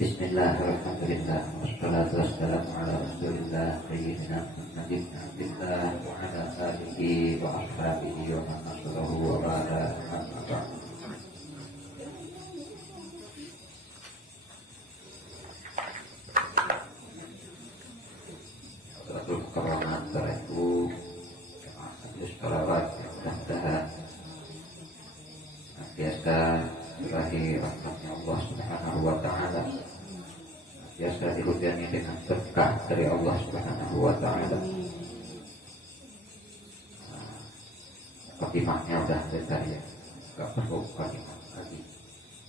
Bismillah, alhamdulillah, wassalatu wassalamu ala rasulillah sayyidina Muhammadin abdillah wa ala alihi wa ashabihi wa man nasarahu wa ba'da. Salatul karamat baraku Jemaah salawat yang mudah-mudahan biasa berahi rahmatnya Allah Subhanahu wa ta'ala, biasa dihujani dengan berkah dari Allah Subhanahu wa ta'ala. Kalimatnya udah besar ya, gak perlu kalimat lagi.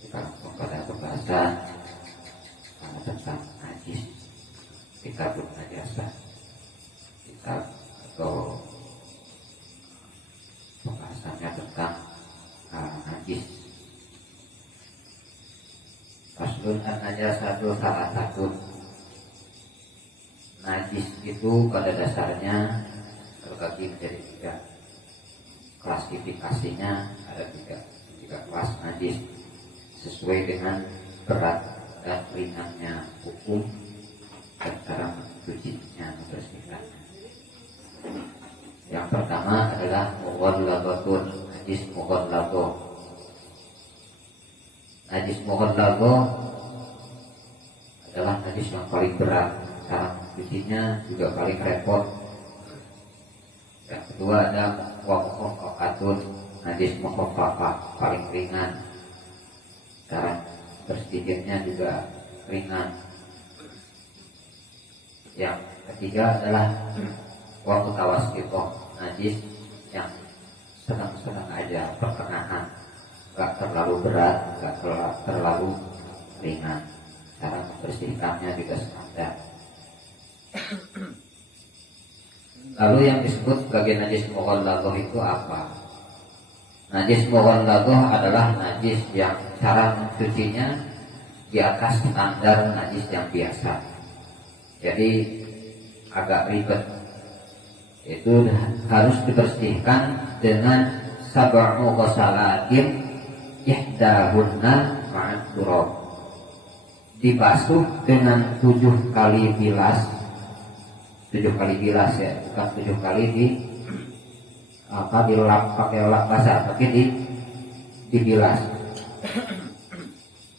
Sekarang pada pembahasan tentang najis, kitab najasa, kitab atau pembahasannya tentang najis. Faslun an-najasatu salasatun. Najis itu pada dasarnya terbagi menjadi tiga. Klasifikasinya ada tiga kelas najis sesuai dengan berat dan ringannya hukum dan cara mencucinya, membersihkannya. Yang pertama adalah mughallabatun, najis mughalladah. Najis mughalladah adalah najis yang paling berat, cara mencucinya juga paling repot. Yang kedua ada mukhaffafah, najis mukhaffafah, paling ringan, cara bersihnya juga ringan. Yang ketiga adalah mutawassithah, najis yang sedang-sedang aja, pertengahan, gak terlalu berat, gak terlalu ringan. Cara membersihkannya juga standar. Lalu yang disebut sebagai najis mughalladah itu apa? Najis mughalladah adalah najis yang cara mencucinya di atas standar najis yang biasa. Jadi agak ribet. Itu harus dibersihkan dengan sab'u ghusalatin ihdahunna ma'at turab. Dibasuh dengan 7 kali bilas. 7 kali bilas ya, bukan 7 kali dilap pakai lap basah, tapi dibilas.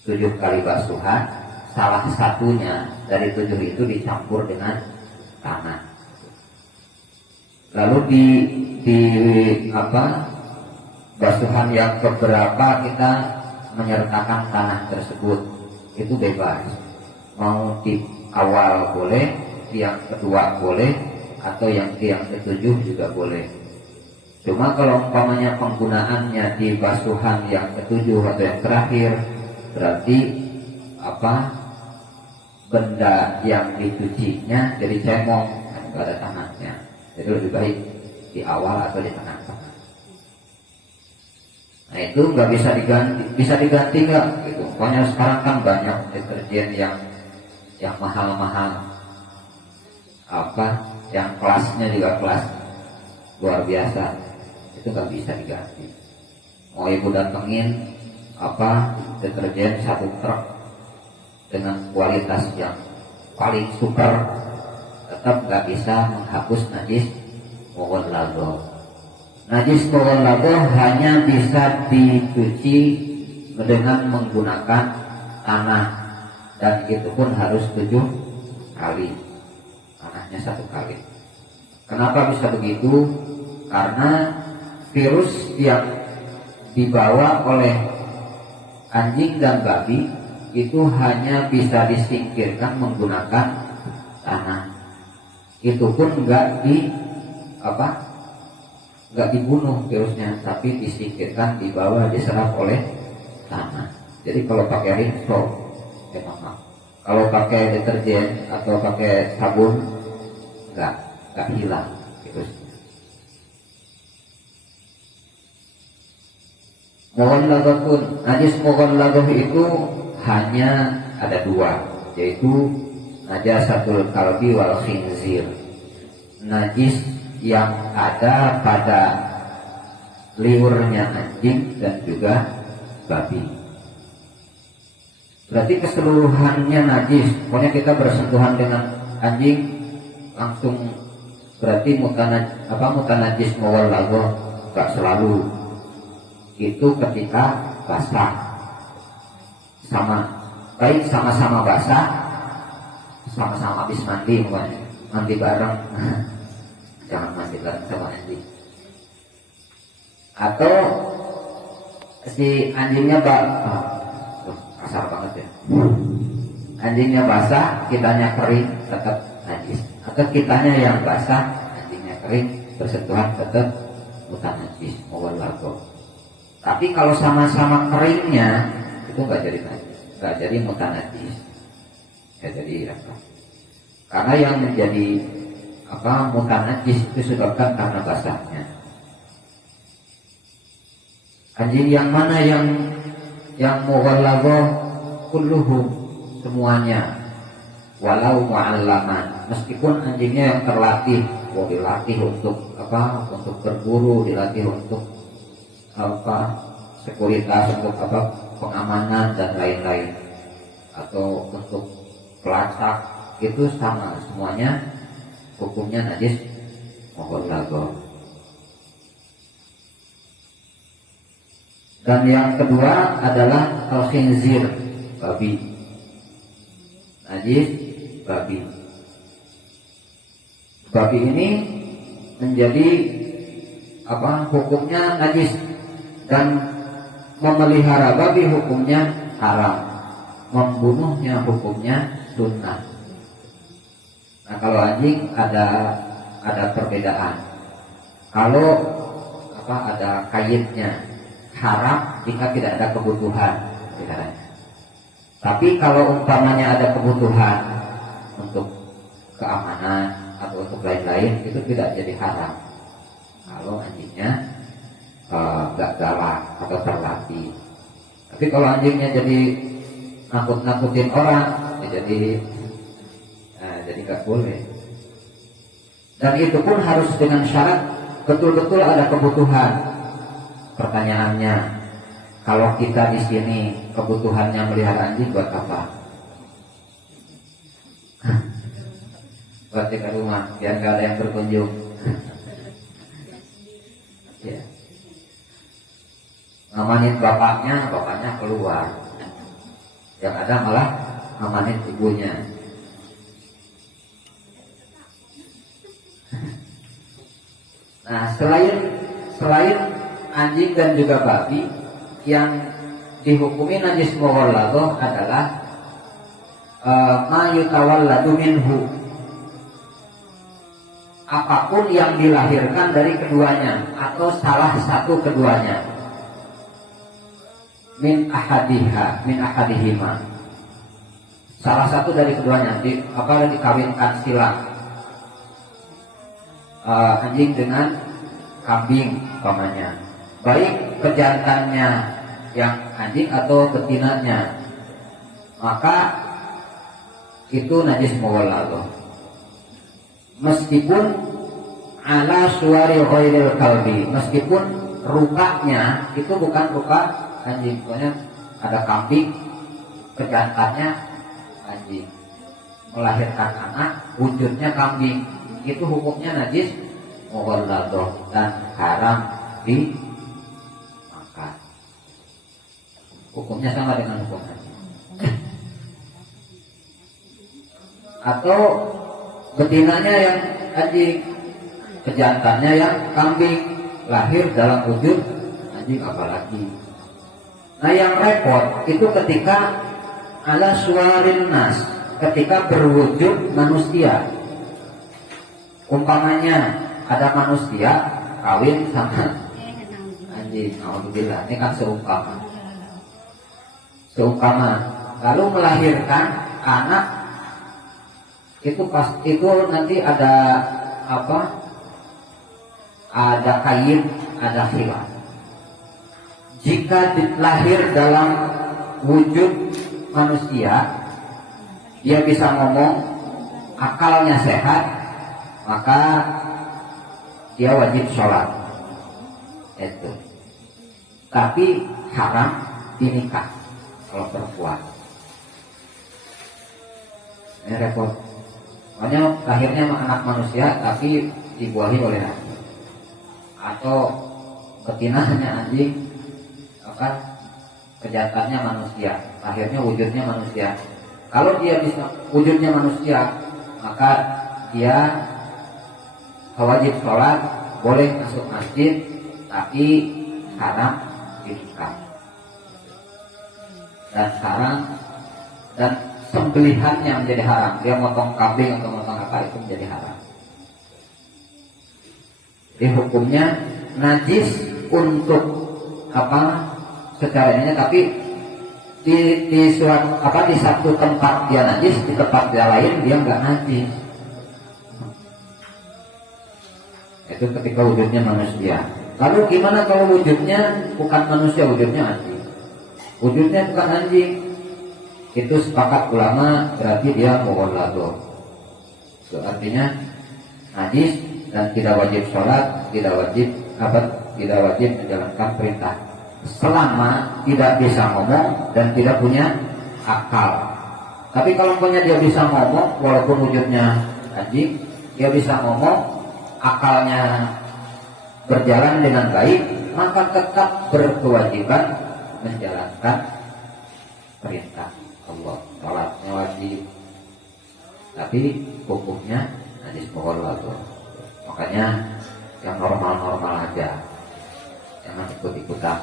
7 kali basuhan, salah satunya dari 7 itu dicampur dengan tanah. Lalu di basuhan yang beberapa kita menyertakan tanah tersebut, itu bebas. Mau di awal boleh, yang kedua boleh, atau yang ketujuh juga boleh. Cuma kalau umpamanya penggunaannya di basuhan yang ketujuh atau yang terakhir, berarti benda yang dicucinya jadi cemong, nggak ada tanahnya. Jadi lebih baik di awal atau di tengah-tengah. Nah itu nggak bisa diganti nggak? Gitu. Pokoknya sekarang kan banyak deterjen yang mahal-mahal, yang kelasnya juga kelas luar biasa, itu nggak bisa diganti. Mau ibu datengin deterjen 1 truk dengan kualitas yang paling super, tetap nggak bisa menghapus najis mughalladah. Najis mughalladah hanya bisa dicuci dengan menggunakan tanah, dan itu pun harus 7 kali. Tanahnya 1 kali. Kenapa bisa begitu? Karena virus yang dibawa oleh anjing dan babi itu hanya bisa disingkirkan menggunakan tanah. Itu pun nggak dibunuh virusnya, tapi disingkirkan, dibawa, diserap oleh tanah. Jadi kalau pakai rinso, kalau pakai deterjen atau pakai sabun, nggak hilang virusnya. Mughalladah pun, najis mughalladah itu hanya ada 2, yaitu najasatul kalbi wal khinzir, najis yang ada pada liurnya anjing dan juga babi. berarti keseluruhannya najis. Pokoknya kita bersentuhan dengan anjing langsung berarti mutanajis mawalagho. Gak selalu, itu ketika basah, baik sama-sama basah, sama-sama habis mandi, mandi bareng. Jangan mandi bareng sama anjing. Atau si anjingnya kasar banget ya. Anjingnya basah, kitanya kering, tetap najis. Atau kitanya yang basah, anjingnya kering, bersentuhan tetap mutanajis mawalagho. Tapi kalau sama-sama keringnya itu nggak jadi najis, nggak jadi mutanajis, ya jadi apa? Karena yang menjadi mutanajis itu disebabkan karena basahnya. Anjing yang mana yang mawalagho? Kulluhum, semuanya, walau mu'allaman, meskipun anjingnya yang terlatih, dilatih untuk untuk berburu, dilatih untuk sekuritas, untuk pengamanan dan lain-lain, atau untuk pelacak, itu sama semuanya hukumnya najis mawalagho. Dan yang kedua adalah al-khinzir, babi, najis babi. Babi ini menjadi hukumnya najis, dan memelihara babi hukumnya haram, membunuhnya hukumnya sunnah. Nah, kalau anjing ada perbedaan. Kalau ada kaitnya, haram jika tidak ada kebutuhan. Tapi kalau umpamanya ada kebutuhan untuk keamanan atau untuk lain-lain, itu tidak jadi haram kalau anjingnya gak galak atau terlatih. Tapi kalau anjingnya jadi nakut-nakutin orang, jadi gak boleh. Dan itu pun harus dengan syarat betul-betul ada kebutuhan. Pertanyaannya, kalau kita di sini kebutuhannya melihara anjing buat apa? Buat di rumah, biar nggak ada yang berkunjung. Ya. Ngamanin bapaknya keluar. Yang ada malah ngamanin ibunya. Nah, selain anjing dan juga babi, yang dihukumi najis mawalagho adalah ma yutawalladu minhu, apapun yang dilahirkan dari keduanya atau salah satu keduanya, min ahadihima, salah satu dari keduanya, dikawinkan silang, anjing dengan kambing umpamanya, baik pejantannya yang anjing atau betinanya, maka itu najis mawalagho. Meskipun ala suwari ghairil kalbi, meskipun rukanya itu bukan ruka anjing, pokoknya ada kambing, pejantannya anjing, melahirkan anak, wujudnya kambing, itu hukumnya najis mawalagho dan haram dimakan. Hukumnya sama dengan hukum anjing. Atau betinanya yang anjing, pejantannya yang kambing, lahir dalam wujud anjing apalagi. Nah, yang repot itu ketika ala suwarin nas, ketika berwujud manusia. Umpamanya ada manusia kawin sama anjing, alhamdulillah, ini kan seumpama lalu melahirkan anak, itu nanti ada ada kain, ada khilaf. Jika lahir dalam wujud manusia, dia bisa ngomong, akalnya sehat, maka dia wajib sholat. Itu. Tapi haram dinikah kalau perempuan. repot. Makanya lahirnya anak manusia tapi dibuahi oleh anjing, atau betinanya anjing kejahatannya manusia, akhirnya wujudnya manusia. Kalau dia bisa wujudnya manusia, maka dia wajib sholat, boleh masuk masjid, tapi haram dinikah. Dan haram, dan sembelihannya menjadi haram. Dia motong kambing atau motong apa itu menjadi haram. Jadi hukumnya najis untuk apa? Secara ini, tapi di surat apa di satu tempat dia najis, di tempat dia lain dia nggak najis. Itu ketika wujudnya manusia. Lalu gimana kalau wujudnya bukan manusia, wujudnya anjing? Wujudnya bukan anjing, itu sepakat ulama berarti dia mughalladh. Itu artinya najis dan tidak wajib sholat, tidak wajib menjalankan perintah, selama tidak bisa ngomong dan tidak punya akal. Tapi kalau dia bisa ngomong, walaupun wujudnya anjing, dia bisa ngomong, akalnya berjalan dengan baik, maka tetap berkewajiban menjalankan perintah Allah. Salatnya wajib, tapi hukumnya najis mughalladh. Makanya yang normal-normal aja, jangan ikut-ikutan.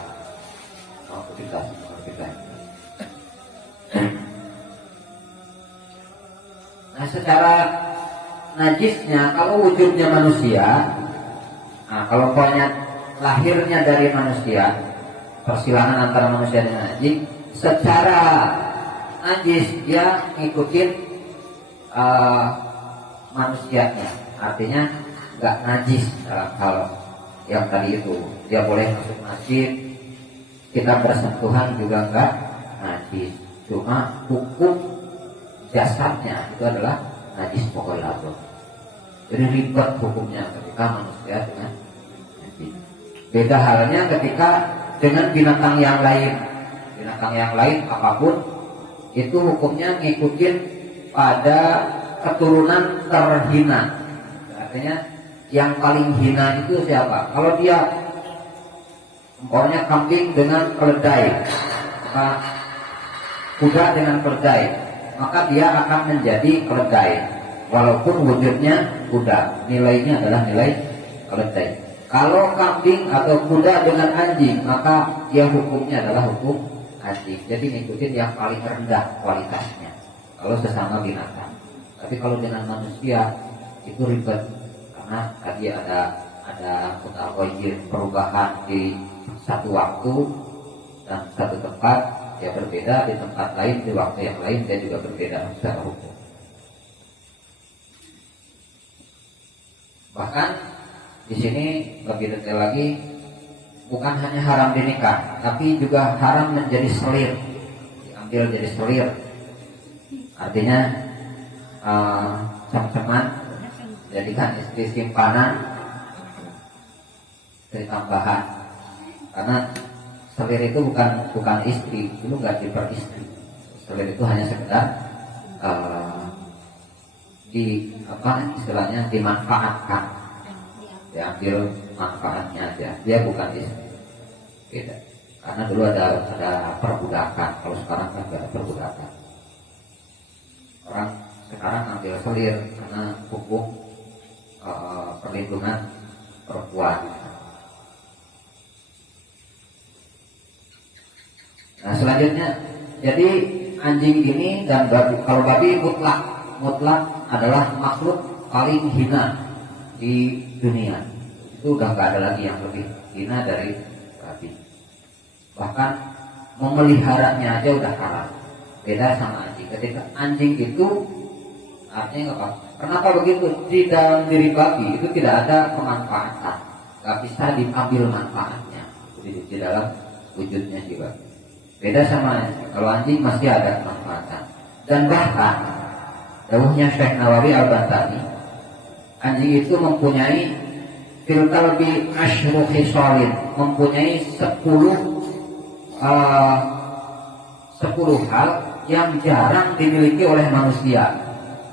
Nah, secara najisnya, kalau wujudnya manusia, nah kalau pokoknya lahirnya dari manusia, persilangan antara manusia dengan anjing, secara najis dia ngikutin manusianya, artinya nggak najis dalam hal yang tadi itu. Dia boleh masuk masjid, kita bersentuhan juga nggak najis, cuma hukum jasadnya itu adalah najis mughalladh. Jadi ribet hukumnya ketika manusia dengan najis. Beda halnya ketika dengan binatang yang lain. Binatang yang lain apapun itu hukumnya ngikutin pada keturunan terhina. Artinya yang paling hina itu siapa? Kalau dia umpamanya kambing dengan keledai, maka kuda dengan keledai, maka dia akan menjadi keledai walaupun wujudnya kuda, nilainya adalah nilai keledai. Kalau kambing atau kuda dengan anjing, maka dia hukumnya adalah hukum anjing. Jadi ngikutin yang paling rendah kualitasnya kalau sesama binatang. Tapi kalau dengan manusia itu ribet, karena tadi ada perubahan di satu waktu dan satu tempat dia berbeda, di tempat lain, di waktu yang lain dia juga berbeda secara hukum. Bahkan di sini lebih detail lagi, bukan hanya haram dinikah, tapi juga haram menjadi selir, diambil jadi selir. Artinya cem-ceman, jadikan istri simpanan, dari tambahan. Karena selir itu bukan istri, dulu nggak diperistri. Selir itu hanya sekedar istilahnya dimanfaatkan, diambil manfaatnya aja. Dia bukan istri, beda. Karena dulu ada perbudakan, kalau sekarang kan nggak ada perbudakan. Orang sekarang ambil selir karena hukum perlindungan perempuan. Nah selanjutnya, jadi anjing ini dan babi, kalau babi mutlak adalah makhluk paling hina di dunia. Itu udah nggak ada lagi yang lebih hina dari babi. Bahkan memeliharanya aja udah haram. Beda sama anjing. Ketika anjing itu artinya apa? Kenapa begitu? Di dalam diri babi itu tidak ada pemanfaatan, nggak bisa diambil manfaatnya di dalam wujudnya juga. Beda sama kalau anjing masih ada manfaatan. Dan bahkan dawuhnya Syekh Nawawi Al-Bantani, anjing itu mempunyai filkalbi asyru khisalin, mempunyai 10 hal yang jarang dimiliki oleh manusia.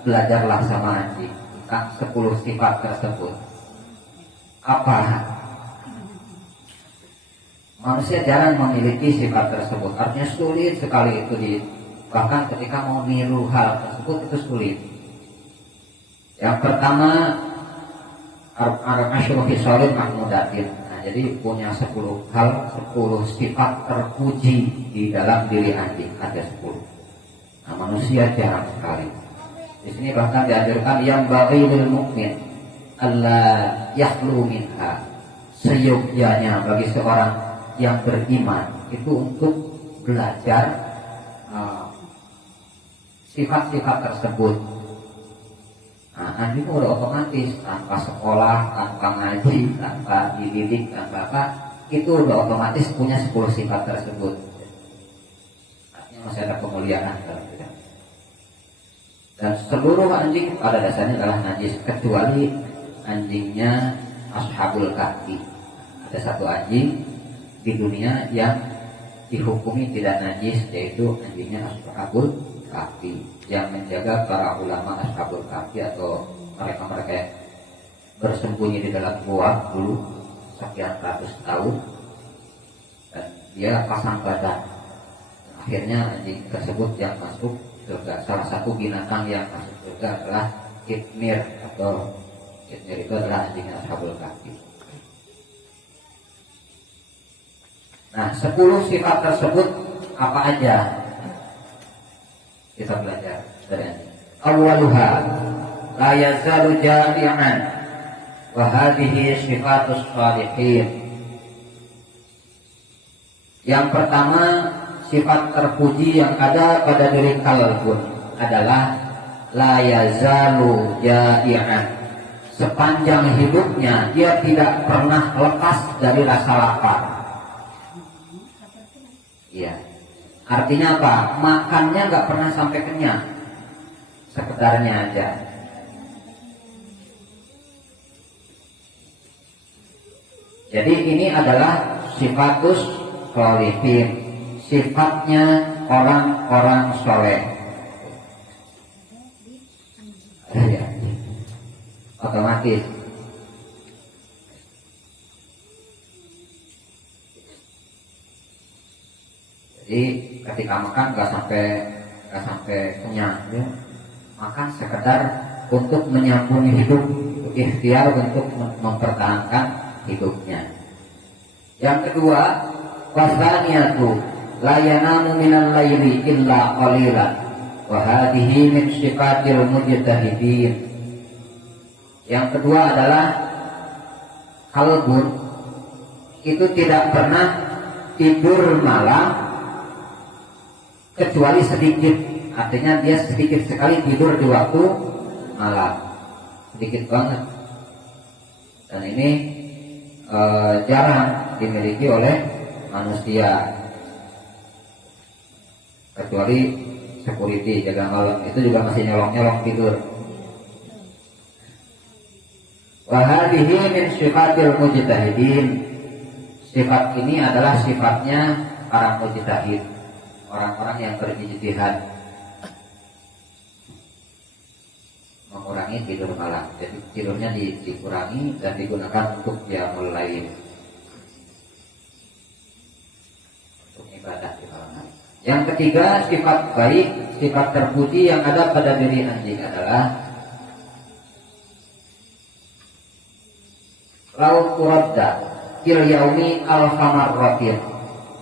belajarlah sama anjing tentang 10 sifat tersebut. Apa? Manusia jarang memiliki sifat tersebut, artinya sulit sekali itu bahkan ketika mau niru hal tersebut itu sulit. Yang pertama, Ar-Asyru Khisalin Mahmudatin. Nah, jadi punya 10 hal, 10 sifat terpuji di dalam diri anjing, ada 10. Nah, manusia jarang sekali. Di sini bahkan diajarkan yang bagi lil mukmin alla yakhlu minha. Seyogyanya bagi seorang yang beriman itu untuk belajar sifat-sifat tersebut. Nah, anjing udah otomatis tanpa sekolah, tanpa ngaji, tanpa dididik, tanpa apa, itu udah otomatis punya 10 sifat tersebut. Artinya masih ada kemuliaan dalam itu. Dan seluruh anjing pada dasarnya adalah najis kecuali anjingnya Ashabul Kahfi. Ada satu anjing di dunia yang dihukumi tidak najis, yaitu anjingnya Ashabul Kahfi, yang menjaga para ulama Ashabul Kahfi atau mereka-mereka yang bersembunyi di dalam gua dulu sekian ratus tahun, dan dia pasang badan. Akhirnya anjing tersebut yang masuk surga. Salah satu binatang yang masuk surga adalah Kitmir, atau Kitmir itu adalah anjingnya Ashabul Kahfi. Nah, 10 sifat tersebut apa aja? Kita belajar dari anjing. Awwaluha la yazalu jami'an wa hadhihi sifatus shalihin. Yang pertama, sifat terpuji yang ada pada diri kalbun adalah la yazalu jami'an. Sepanjang hidupnya dia tidak pernah lepas dari rasa lapar. Iya. Artinya apa? Makannya nggak pernah sampai kenyang, sekedarnya aja. Jadi ini adalah sifatus sholihin, sifatnya orang-orang soleh. Ya, otomatis. Jadi ketika makan nggak sampai kenyang, ya. Makan sekedar untuk menyambung hidup, ikhtiar untuk mempertahankan hidupnya. Yang kedua, wasaniyatu la yanamu minal laili illa qalilan wa hadhihi min sifatil mujtahidin. Yang kedua adalah kalbun itu tidak pernah tidur malam kecuali sedikit. Artinya dia sedikit sekali tidur di waktu malam, sedikit banget. Dan ini jarang dimiliki oleh manusia, kecuali security jaga malam, itu juga masih nyolong-nyolong tidur. Wa hadhihi min sifatil mujtahidin. Sifat ini adalah sifatnya para mujtahid, orang-orang yang berijtihad, mengurangi tidur malam. Jadi tidurnya dikurangi dan digunakan untuk qiyamul lail, untuk ibadah di malam hari. Yang ketiga, sifat baik, sifat terpuji yang ada pada diri anjing adalah lau turadda fil yaumi alfamarratin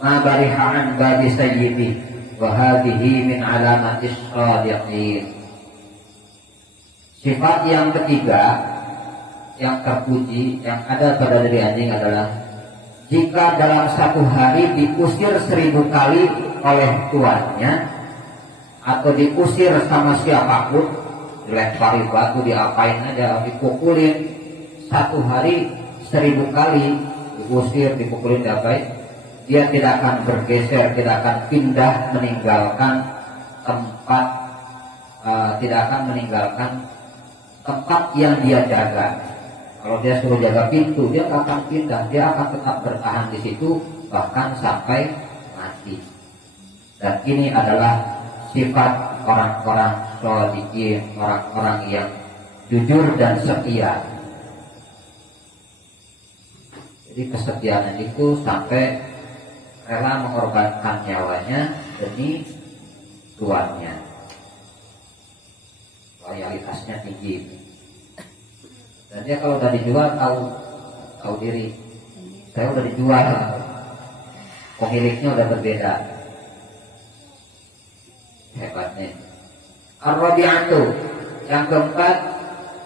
ma barihaan babi sayyidi wa hadhihi min alamatis shadiqin. Sifat yang ketiga yang terpuji yang ada pada diri anjing adalah jika dalam satu hari diusir 1000 kali oleh tuannya, atau diusir sama siapapun, dilempari batu, diapain aja, dipukulin, satu hari 1000 kali diusir, dipukulin, diapain, dia tidak akan bergeser, tidak akan pindah meninggalkan tempat, tidak akan meninggalkan tempat yang dia jaga. Kalau dia suruh jaga pintu, dia tidak akan pindah, dia akan tetap bertahan di situ bahkan sampai mati. Dan ini adalah sifat orang-orang sholihin, orang-orang yang jujur dan setia. Jadi kesetiaan itu sampai rela mengorbankan nyawanya demi tuannya. Loyalitasnya tinggi. Dan dia kalau udah dijual tahu diri. Saya udah dijual, pemiliknya udah berbeda. Hebatnya. Ar-rabi'atu, yang keempat,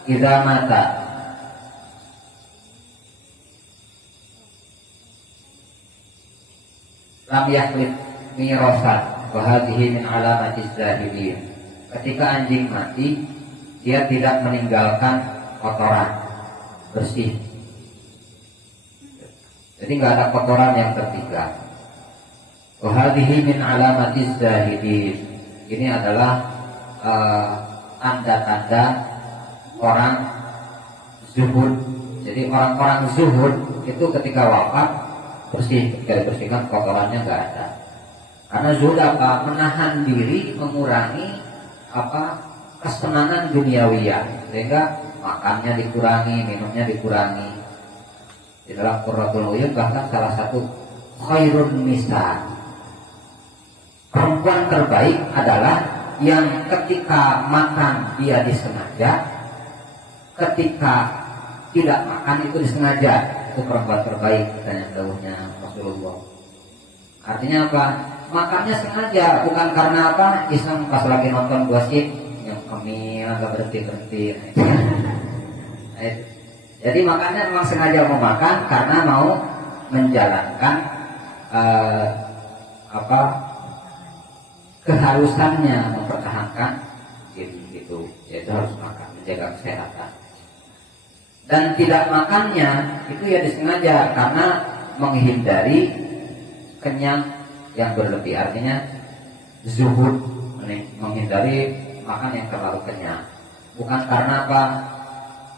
idza mata. Lam yahlif mirasan wa hadhihi min alamatiz zahidin. Ketika anjing mati, dia tidak meninggalkan kotoran bersih. Jadi nggak ada kotoran yang tertinggal. Wa hadhihi min alamatiz zahidin. Ini adalah tanda-tanda orang zuhud. Jadi orang-orang zuhud itu ketika wafat bersih, ketika dibersihkan kotorannya nggak ada. Karena zuhud apa? Menahan diri, mengurangi kesenangan duniawiyah, sehingga makannya dikurangi, minumnya dikurangi. Di dalam Qurratul Uyun bahkan salah satu khairun nisa, perempuan terbaik adalah yang ketika makan dia disengaja, ketika tidak makan itu disengaja. Itu perempuan terbaik katanya dawuhnya Rasulullah. Artinya apa? Makannya sengaja, bukan karena apa? Iseng pas lagi nonton gosip yang kemil agak berhenti. Jadi makannya memang sengaja mau makan karena mau menjalankan keharusannya mempertahankan diri itu, yaitu harus makan, menjaga kesehatan. Dan tidak makannya itu ya disengaja karena menghindari kenyang yang berlebih. Artinya zuhud, menghindari makan yang terlalu kenyang. Bukan karena apa?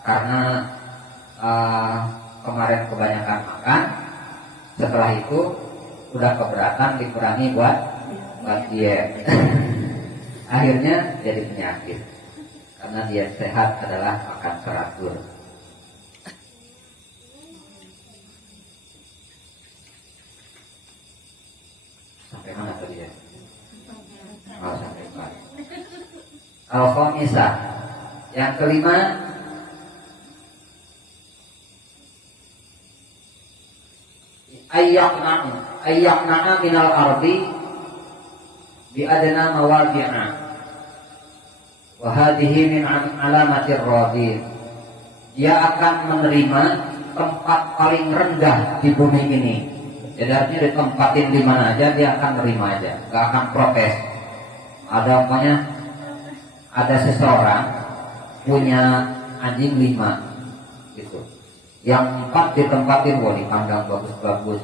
Karena kemarin kebanyakan makan, setelah itu udah keberatan dikurangi buat diet. Akhirnya jadi penyakit. Karena diet sehat adalah makan teratur. Sampai mana tadi ya? Oh, sampai 4. Al-khamisah, yang kelima, ayyaqna'a minal ardi bi adna mawadi'a wa hadhihi min alamatir radin. Dia akan menerima tempat paling rendah di bumi ini. Jadi artinya ditempatin di mana aja dia akan terima aja, gak akan protes. Ada seseorang punya anjing 5 gitu. Yang 4 ditempatin dipandang bagus-bagus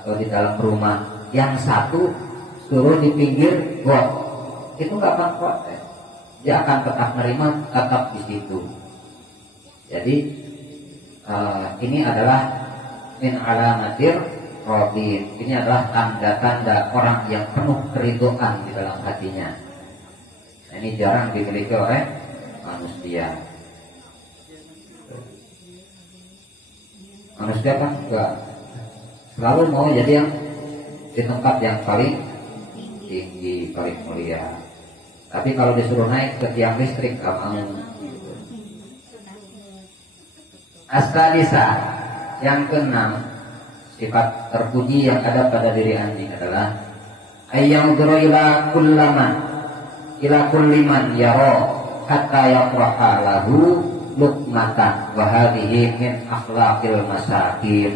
atau di dalam rumah. Yang 1 suruh di pinggir got. Itu gak akan protes. Dia akan tetap menerima, tetap di situ. Jadi ini adalah min alamatir radin. Ini adalah tanda-tanda orang yang penuh keridhaan di dalam hatinya. Nah, ini jarang dimiliki oleh manusia. Manusia kan juga selalu mau jadi yang di tempat yang paling tinggi, paling mulia. Tapi kalau disuruh naik ke tiang listrik, gak mau. As-sadisah, yang keenam, sifat terpuji yang ada pada diri anjing adalah ayyamduru ila kulliman yaro hatta yaqraha lahu luqmatan wa hadhihi min akhlaqil masakin.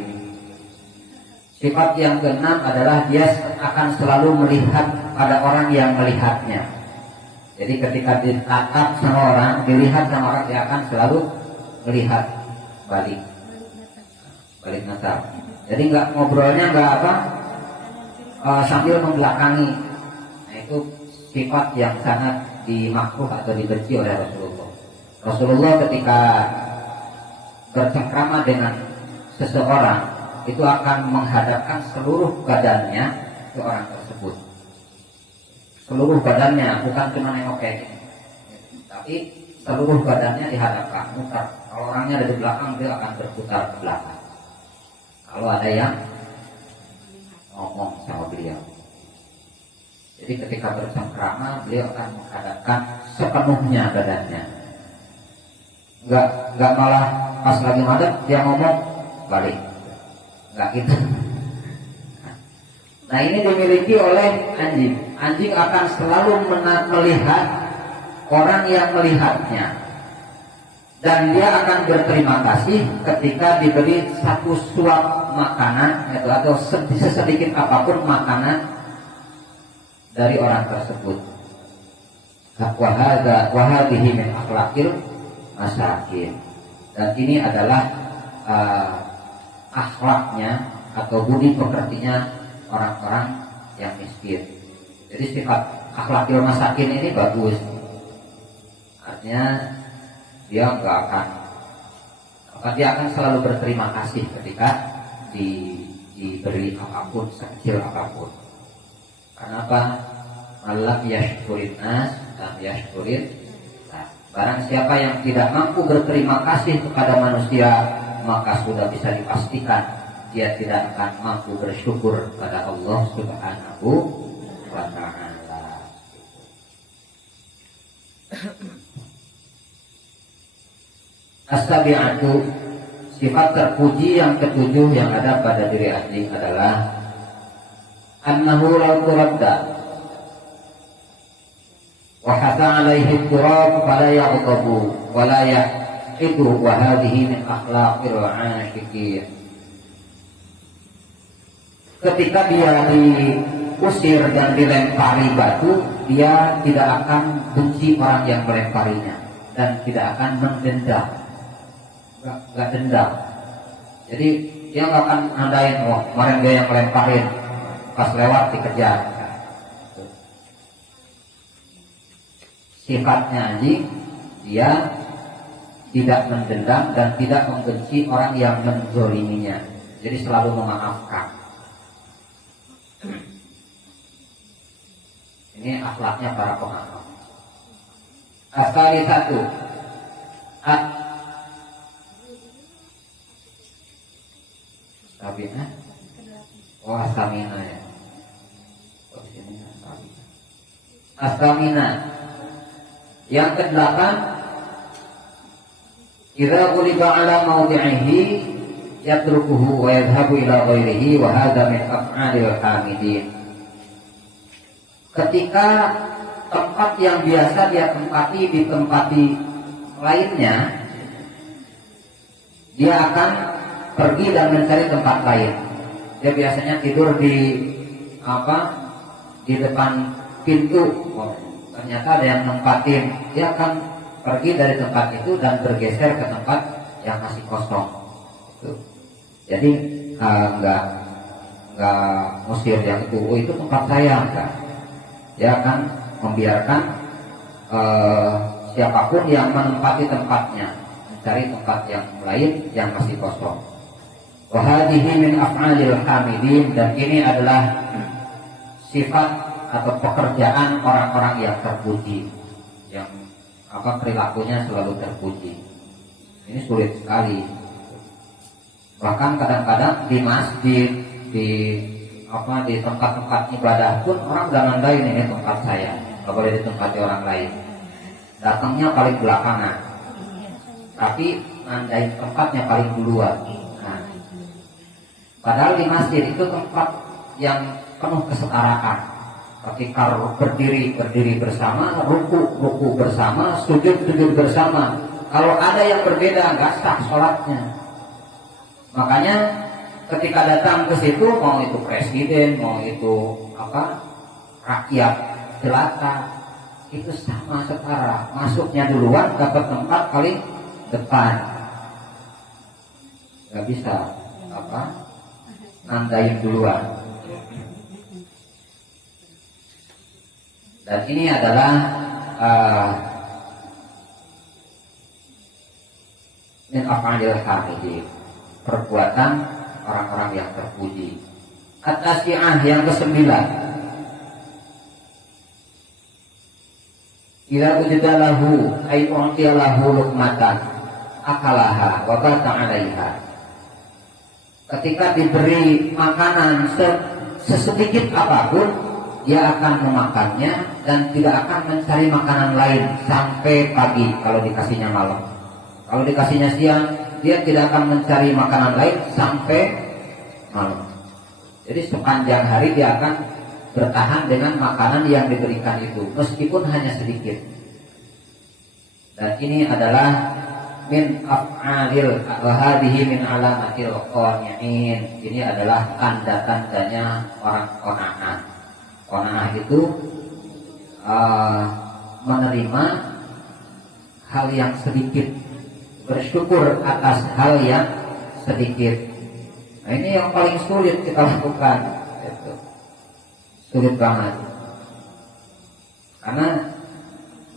Sifat yang keenam adalah dia akan selalu melihat pada orang yang melihatnya. Jadi ketika ditatap sama orang, dilihat sama orang, dia akan selalu melihat balik nasab. Jadi nggak ngobrolnya sambil membelakangi. Nah, itu sifat yang sangat dimakruh atau dibenci oleh Rasulullah. Rasulullah ketika bercengkrama dengan seseorang itu akan menghadapkan seluruh badannya ke orang tersebut. seluruh badannya, bukan cuma nengok kayak gini, tapi seluruh badannya dihadapkan, mutar. Kalau orangnya ada di belakang, dia akan berputar ke belakang. Kalau ada yang ngomong sama beliau, jadi ketika bercengkrama, beliau akan menghadapkan sepenuhnya badannya. Enggak malah pas lagi madep dia ngomong balik, enggak gitu. Nah, ini dimiliki oleh anjing. Anjing akan selalu melihat orang yang melihatnya, dan dia akan berterima kasih ketika diberi satu suap makanan atau sesedikit apapun makanan dari orang tersebut. Wahadihi min akhlaqil masakin. Dan ini adalah akhlaknya atau budi pekertinya orang-orang yang miskin. Jadi sifat akhlakil masakin ini bagus. Artinya dia dia akan selalu berterima kasih ketika diberi apapun, sekecil apapun. Kenapa? Allah yashkurin nas dan yashkurin. Barang siapa yang tidak mampu berterima kasih kepada manusia, maka sudah bisa dipastikan dia tidak akan mampu bersyukur pada Allah Subhanahu wa ta'ala. As-sabi'atu, sifat terpuji yang ketujuh yang ada pada diri anjing adalah annahu law turadda wa hatha alaihi turab fala yaghdabu wa la yahidu wa hadhihi min akhlaqir asyikin. Ketika dia diusir dan dilempari batu, dia tidak akan benci orang yang melemparinya dan tidak akan mendendam. Gak dendam. Jadi dia gak akan nandain, wah kemarin dia yang melemparin, pas lewat dikejar. Sifatnya anjing, dia tidak mendendam dan tidak membenci orang yang menzoliminya. Jadi selalu memaafkan. Ini akhlaknya para pemaaf. Asali satu, Sabina, Samina ya. As-samina. Yang kedelapan, idza quliba ala mawdi'ihi yatrukuhu wa yadhhabu ila ghairihi wa hadha min af'alil hamidin. Ketika tempat yang biasa dia tempati ditempati lainnya, dia akan pergi dan mencari tempat lain. Dia biasanya tidur di depan pintu. Oh, ternyata ada yang nempatin. Dia akan pergi dari tempat itu dan bergeser ke tempat yang masih kosong. Jadi nggak musir yang itu. Oh, itu tempat saya, enggak. Dia akan membiarkan siapapun yang menempati tempatnya mencari tempat yang lain yang masih kosong. Wa hadhihi min af'alil hamidin, dan ini adalah sifat atau pekerjaan orang-orang yang terpuji, yang perilakunya selalu terpuji. Ini sulit sekali. Bahkan kadang-kadang di masjid, di tempat-tempat ibadah pun orang udah nandain ini tempat saya, nggak boleh ditempati orang lain. Datangnya paling belakangan, tapi nandain tempatnya paling duluan. Nah, padahal di masjid itu tempat yang penuh kesetaraan. Ketika berdiri bersama, ruku bersama, sujud bersama. Kalau ada yang berbeda, nggak sah sholatnya. Makanya ketika datang ke situ, mau itu presiden, mau itu rakyat jelata, itu sama setara. Masuknya duluan, dapat tempat paling depan. Gak bisa nandain duluan. Dan ini adalah min af'alil hamidin, perbuatan orang-orang yang terpuji. At-tasi'ah yang ke-9, Ila ujdalahu ay u'tiyalahu luqmatan akalaha wa bata 'alaiha. Ketika diberi makanan sesedikit apapun, dia akan memakannya dan tidak akan mencari makanan lain sampai pagi kalau dikasihnya malam. Kalau dikasihnya siang, dia tidak akan mencari makanan lain sampai malam. Jadi sepanjang hari dia akan bertahan dengan makanan yang diberikan itu, meskipun hanya sedikit. Dan ini adalah min af'alil wa hadhihi min alamatil qani'in. Ini adalah tanda-tandanya orang qanaah. Qanaah itu menerima hal yang sedikit, bersyukur atas hal yang sedikit. Nah, ini yang paling sulit kita lakukan, itu sulit banget. Karena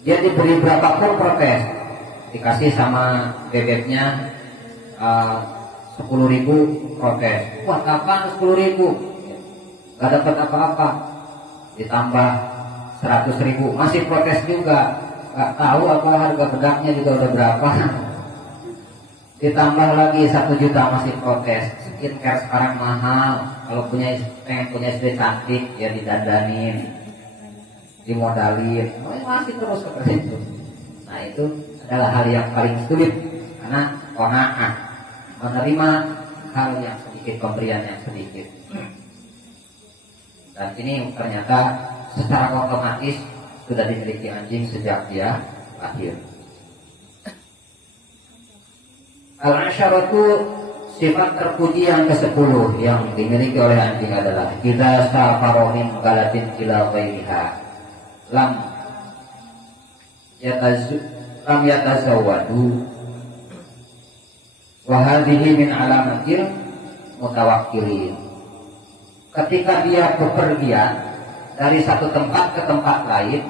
dia diberi berapapun protes, dikasih sama bebeknya 10.000 protes. Wah, kapan 10.000? Gak dapat apa-apa. Ditambah 100.000 masih protes juga. Gak tahu apa harga bedaknya juga udah berapa. Ditambah lagi 1 juta masih protes. Skincare sekarang mahal. Kalau pengen punya istri cantik ya didandanin, dimodalin, masih terus seperti itu. Nah, itu adalah hal yang paling sulit karena qanaah, menerima hal yang sedikit, pemberian yang sedikit. Dan ini ternyata secara otomatis sudah dimiliki anjing sejak dia lahir. Al-asyaratu, sifat terpuji yang ke-10 yang dimiliki oleh anjing adalah idza safara min balatin ila ghairiha lam yatazawwadu wa hadhihi min alamatil mutawakkilin. Ketika dia bepergian dari satu tempat ke tempat lain,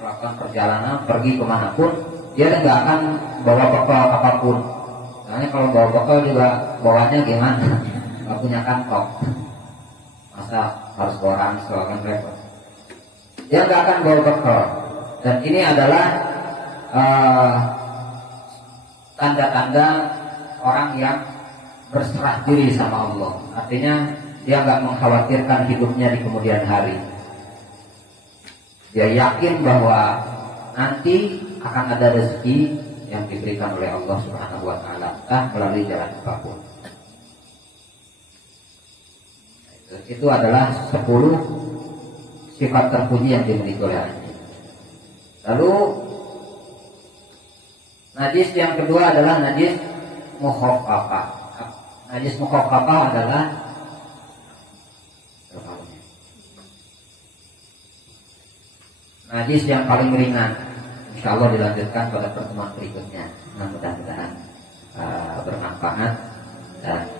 melakukan perjalanan pergi kemanapun, dia tidak akan bawa bekal apapun. Soalnya kalau bawa bekal juga bawanya gimana? Gak punya kantong, masa harus bawa ransel kan repot. Dia gak akan bawa bekal. Dan ini adalah tanda-tanda orang yang berserah diri sama Allah. Artinya dia gak mengkhawatirkan hidupnya di kemudian hari. Dia yakin bahwa nanti akan ada rezeki yang diberikan oleh Allah Subhanahu wa taala, entah melalui jalan apapun. Itu adalah 10 sifat terpuji yang dimiliki oleh anjing. Lalu najis yang kedua adalah najis mukhaffafah. Najis mukhaffafah adalah najis yang paling ringan. Insya Allah dilanjutkan pada pertemuan berikutnya. Mudah-mudahan bermanfaat dan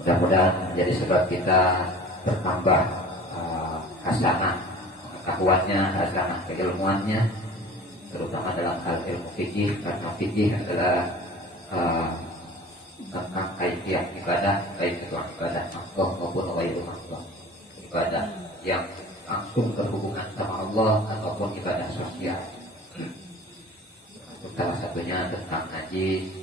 mudah-mudahan menjadi sebab kita bertambah hasanah pengetahuannya, hasanah keilmuannya, terutama dalam hal ilmu fikih, karena fikih adalah tentang kaifiah ibadah, baik itu ibadah makruh maupun ghairu makruh, ibadah yang langsung berhubungan sama Allah ataupun ibadah sosial. Salah satunya tentang haji,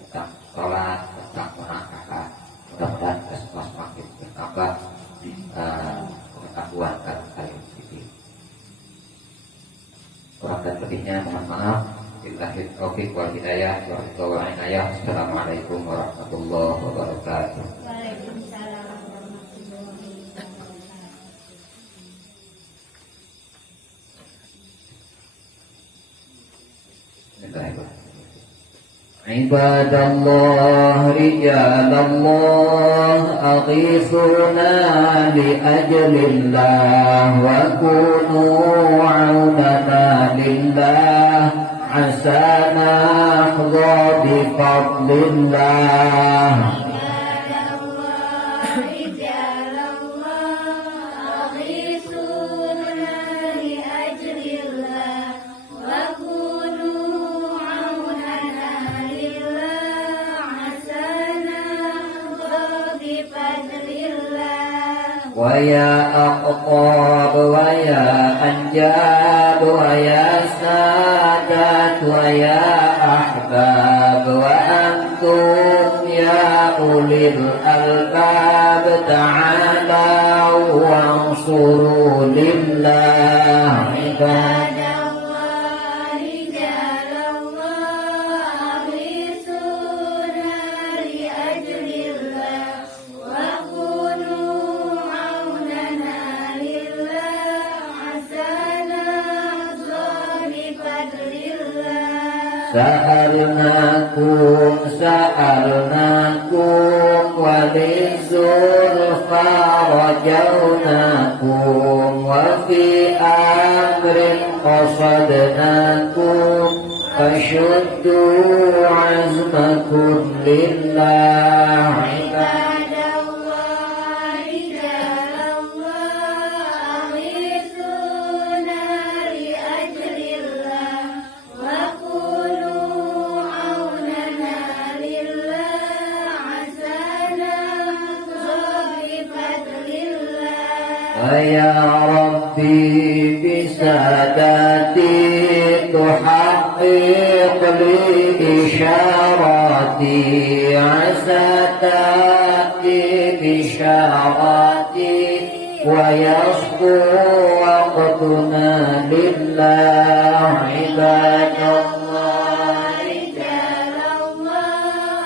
tentang sholat, tentang munakahat. Mudah-mudahan kita semua semakin bertambah pengetahuan dalam hal ini. Kurang dan lebihnya mohon maaf. Billahi taufiq wal hidayah wa ridwan inayah. Assalamualaikum warahmatullahi wabarakatuh. Ibadallah rijalallah aghithuna li ajlillah wa kunu aunana lillah asana akhza bi fadlillah. ويا أقطاب ويا أنجاب ويا سادات ويا أحباب وأنتم يا أولي الألباب تعالوا وانصروا لله عباد سألناكم وللزلفى رجوناكم وفي أمر قصدناكم فشدوا عزمكم لله عباد الله رجال الله أغيثونا لأجل الله وكونوا عوننا لله عسانا بفضل الله ويا ربي بساداتي تحقق لي إشاراتي عسى تأتي بشاراتي ويصفو وقتنا لله عباد الله رجال الله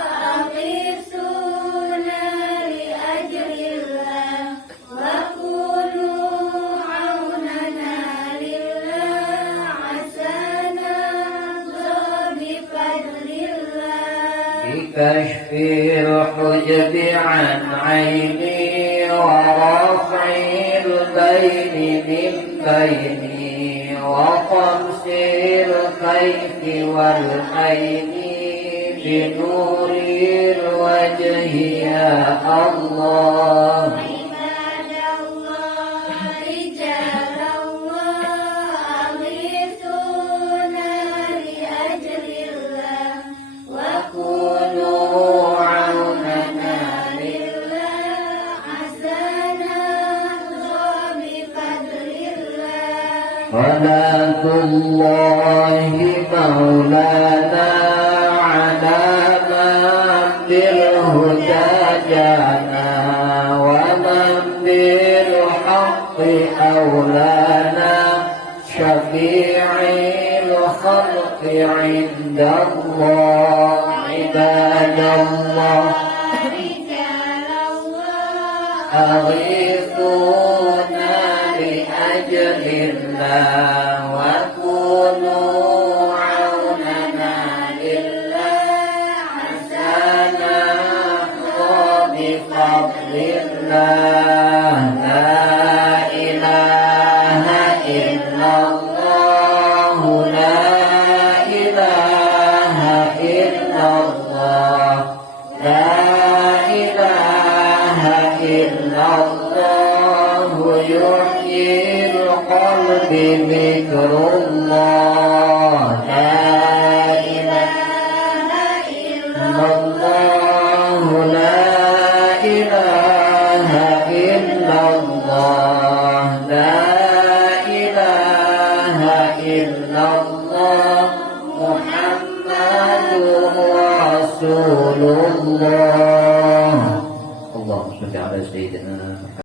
أغيثونا لأجل الله وكونوا عوننا لله عسانا بفضل الله بكشف الحجب عن عيني ورفع البين من بيني وطمس الكيف والعين بنور الوجه يا الله عباد الله رجال الله أغيثونا لأجل الله وكونوا عوننا لله عسانا بفضل الله صلاة الله مولانا على من بالهدى جانا ومن بالحق أولانا شفيع الخلق عند الله عباد الله رجال الله أغيثونا لأجل الله وكونوا عوننا لله عسانا بفضل الله لا إله إلا الله لا إله إلا الله لا إله إلا الله يحيي القلب ذكر الله لا إله إلا الله لا إله إلا الله لا إله إلا الله محمد رسول الله اللهم صل على سيدنا